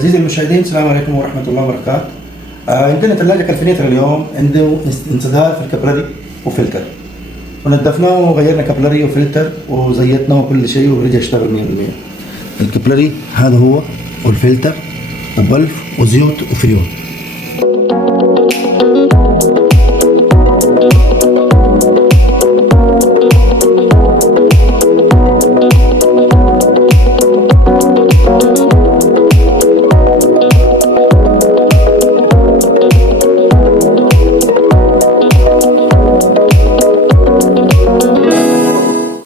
عزيزي المشاهدين، السلام عليكم ورحمة الله وبركاته. عندنا ثلاجة كالفينيتر اليوم عنده انسداد في الكابلري وفلتر، ونظفناه وغيرنا كابلري وفلتر وزيتناه وكل شيء ورجع يشتغل 100%. الكابلري هذا هو، والفلتر وبلف وزيوت وفريون.